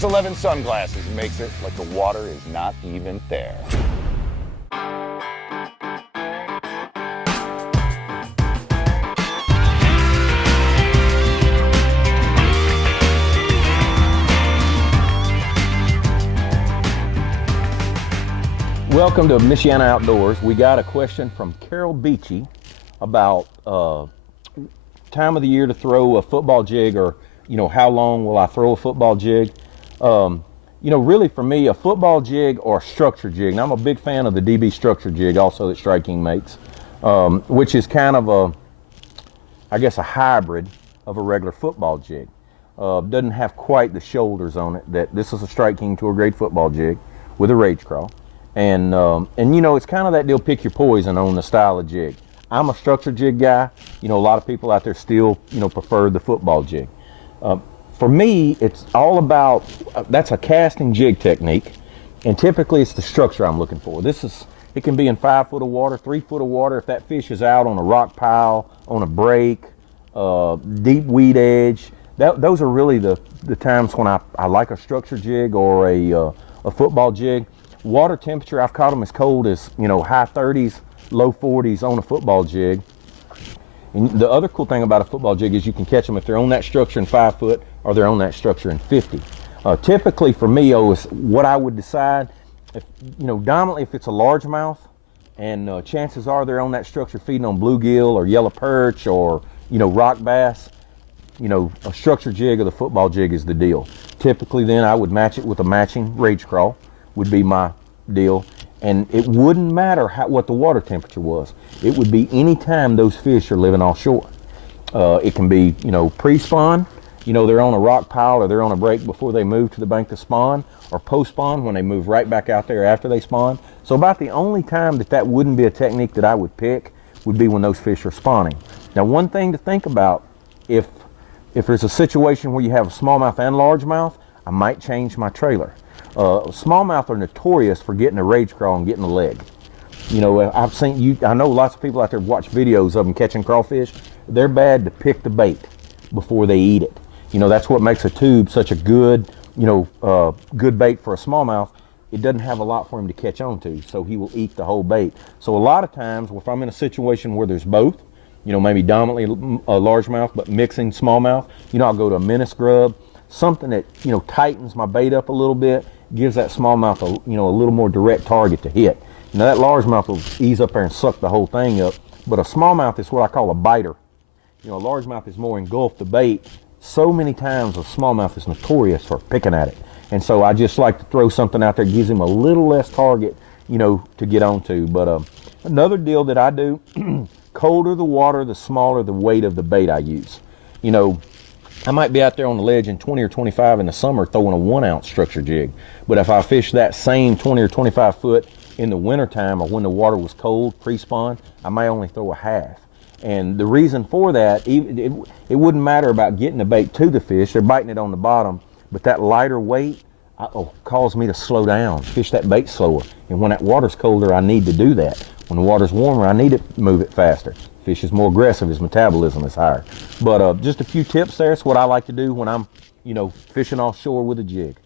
S11 sunglasses makes it like the water is not even there. Welcome to Michiana Outdoors. We got a question from Carol Beachy about time of the year to throw a football jig, or how long will I throw a football jig. Really for me, a football jig or a structure jig, and I'm a big fan of the DB structure jig also that Strike King makes, which is kind of a hybrid of a regular football jig. Doesn't have quite the shoulders on it. That this is a Strike King tour grade football jig with a rage crawl. And it's kind of that deal, pick your poison on the style of jig. I'm a structure jig guy. A lot of people out there still, prefer the football jig. For me, it's all about, that's a casting jig technique. And typically it's the structure I'm looking for. It can be in 5 foot of water, 3 foot of water. If that fish is out on a rock pile, on a break, deep weed edge, those are really the times when I like a structure jig or a football jig. Water temperature, I've caught them as cold as, high 30s, low 40s on a football jig. And the other cool thing about a football jig is you can catch them if they're on that structure in 5 foot or they're on that structure in 50. Typically for me, is what I would decide, if, dominantly if it's a largemouth, and chances are they're on that structure feeding on bluegill or yellow perch or, rock bass, a structure jig or the football jig is the deal. Typically then I would match it with a matching rage crawl. Would be my deal, and it wouldn't matter what the water temperature was. It would be any time those fish are living offshore. It can be pre-spawn, they're on a rock pile or they're on a break before they move to the bank to spawn, or post-spawn when they move right back out there after they spawn. So about the only time that wouldn't be a technique that I would pick would be when those fish are spawning. Now, one thing to think about, if there's a situation where you have a smallmouth and largemouth, I might change my trailer. Smallmouth are notorious for getting a rage crawl and getting a leg. I know lots of people out there watch videos of them catching crawfish. They're bad to pick the bait before they eat it. That's what makes a tube such a good, good bait for a smallmouth. It doesn't have a lot for him to catch on to, so he will eat the whole bait. So a lot of times, if I'm in a situation where there's both, maybe dominantly a largemouth but mixing smallmouth, I'll go to a menace grub, something that tightens my bait up a little bit, gives that smallmouth a little more direct target to hit. That largemouth will ease up there and suck the whole thing up, but a smallmouth is what I call a biter. A largemouth is more engulf the bait. So many times a smallmouth is notorious for picking at it, and so I just like to throw something out there that gives him a little less target, to get onto. But another deal that I do, colder the water, the smaller the weight of the bait I use. I might be out there on the ledge in 20 or 25 in the summer throwing a 1 ounce structure jig. But if I fish that same 20 or 25 foot in the wintertime or when the water was cold, pre-spawn, I may only throw a half. And the reason for that, it wouldn't matter about getting the bait to the fish. They're biting it on the bottom. But that lighter weight calls me to slow down, fish that bait slower. And when that water's colder, I need to do that. When the water's warmer, I need to move it faster. Fish is more aggressive, his metabolism is higher. But just a few tips there. It's what I like to do when I'm, fishing offshore with a jig.